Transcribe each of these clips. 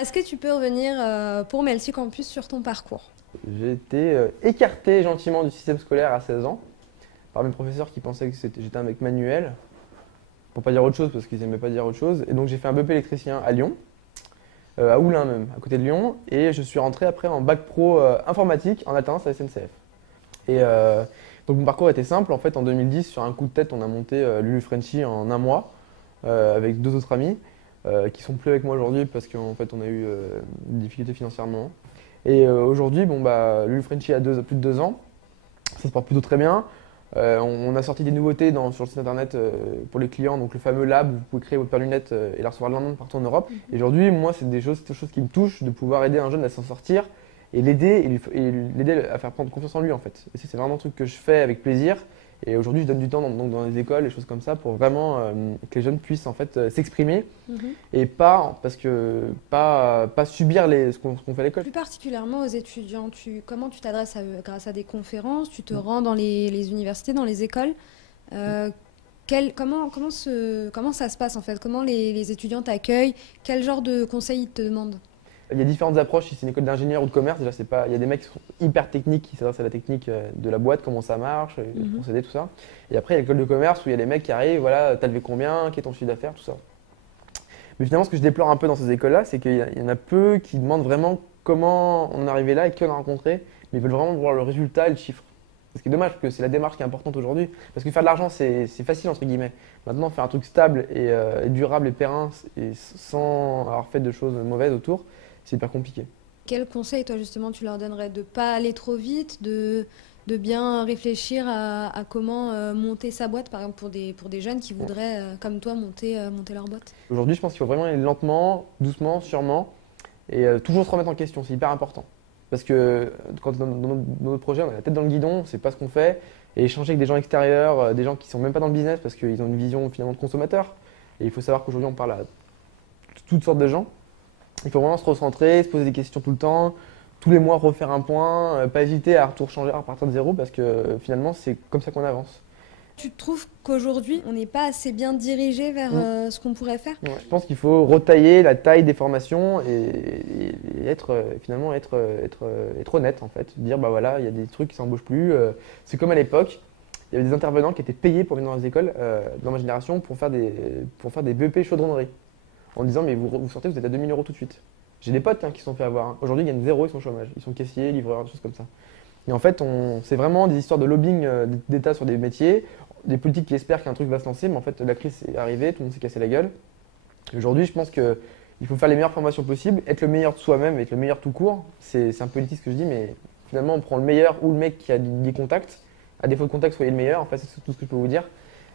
Est-ce que tu peux revenir pour Melty Campus sur ton parcours? J'ai été écarté gentiment du système scolaire à 16 ans par mes professeurs qui pensaient que j'étais un mec manuel, pour pas dire autre chose parce qu'ils n'aimaient pas dire autre chose. Et donc j'ai fait un BEP électricien à Lyon, à Oulin même, à côté de Lyon, et je suis rentré après en bac pro informatique en alternance à SNCF. Et donc mon parcours était simple, en fait en 2010 sur un coup de tête on a monté Lulu Frenchy en un mois avec deux autres amis qui sont plus avec moi aujourd'hui parce qu'en fait on a eu des difficultés financièrement. Et aujourd'hui, bon, bah, Lulu Frenchy a plus de 2 ans, ça se porte plutôt très bien. On a sorti des nouveautés sur le site internet pour les clients, donc le fameux lab où vous pouvez créer votre paire de lunettes et la recevoir le lendemain partout en Europe. Et aujourd'hui, moi, c'est des choses qui me touchent, de pouvoir aider un jeune à s'en sortir et l'aider à faire prendre confiance en lui en fait. Et c'est vraiment un truc que je fais avec plaisir. Et aujourd'hui, je donne du temps dans les écoles, et choses comme ça, pour vraiment que les jeunes puissent en fait s'exprimer Mhm. et pas subir ce qu'on fait à l'école. Plus particulièrement aux étudiants, comment tu t'adresses à eux? Grâce à des conférences, tu te rends dans les universités, dans les écoles. Euh, comment ça se passe en fait? Comment les étudiants t'accueillent? Quel genre de conseils ils te demandent? Il y a différentes approches, si c'est une école d'ingénieur ou de commerce, déjà c'est pas, il y a des mecs qui sont hyper techniques, qui s'adressent à la technique de la boîte, comment ça marche, les Mhm. procédés, tout ça. Et après il y a l'école de commerce où il y a les mecs qui arrivent, voilà, t'as levé combien, quel est ton chiffre d'affaires, tout ça. Mais finalement ce que je déplore un peu dans ces écoles-là, c'est qu'il y en a peu qui demandent vraiment comment on est arrivé là et qui on a rencontré, mais ils veulent vraiment voir le résultat et le chiffre. Ce qui est dommage, parce que c'est la démarche qui est importante aujourd'hui. Parce que faire de l'argent, c'est facile, entre guillemets. Maintenant, faire un truc stable et durable et périn, et sans avoir fait de choses mauvaises autour, c'est hyper compliqué. Quel conseil, toi, justement, tu leur donnerais? De pas aller trop vite, de bien réfléchir à comment monter sa boîte, par exemple, pour des jeunes qui voudraient, comme toi, monter leur boîte? Aujourd'hui, je pense qu'il faut vraiment aller lentement, doucement, sûrement, et toujours se remettre en question, c'est hyper important. Parce que quand dans notre projet, on a la tête dans le guidon, on ne sait pas ce qu'on fait, et échanger avec des gens extérieurs, des gens qui ne sont même pas dans le business, parce qu'ils ont une vision finalement de consommateur. Et il faut savoir qu'aujourd'hui, on parle à toutes sortes de gens. Il faut vraiment se recentrer, se poser des questions tout le temps, tous les mois refaire un point, pas hésiter à tout changer, à partir de zéro, parce que finalement, c'est comme ça qu'on avance. Tu trouves qu'aujourd'hui, on n'est pas assez bien dirigé vers Mm. ce qu'on pourrait faire? Ouais. Je pense qu'il faut retailler la taille des formations et être finalement être honnête en fait. Dire bah voilà, il y a des trucs qui s'embauchent plus. C'est comme à l'époque, il y avait des intervenants qui étaient payés pour venir dans les écoles, dans ma génération, pour faire des BEP chaudronnerie. En disant mais vous sortez, vous êtes à 2000 € tout de suite. J'ai des potes qui se sont fait avoir, hein. Aujourd'hui, ils gagnent zéro, ils sont au chômage. Ils sont caissiers, livreurs, des choses comme ça. Et en fait, c'est vraiment des histoires de lobbying d'État sur des métiers, des politiques qui espèrent qu'un truc va se lancer, mais en fait, la crise est arrivée, tout le monde s'est cassé la gueule. Et aujourd'hui, je pense qu'il faut faire les meilleures formations possibles, être le meilleur de soi-même, être le meilleur tout court. C'est un peu élitiste ce que je dis, mais finalement, on prend le meilleur ou le mec qui a des contacts. À défaut de contacts, soyez le meilleur. En fait, c'est tout ce que je peux vous dire.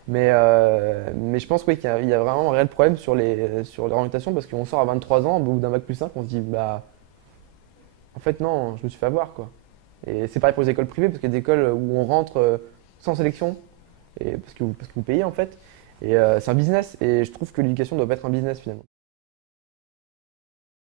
Mais je pense oui, qu'il y a vraiment un réel problème sur l'orientation parce qu'on sort à 23 ans, au bout d'un bac plus 5, on se dit bah en fait non, je me suis fait avoir quoi. Et c'est pareil pour les écoles privées parce qu'il y a des écoles où on rentre sans sélection et parce que vous payez en fait. Et c'est un business et je trouve que l'éducation doit pas être un business finalement.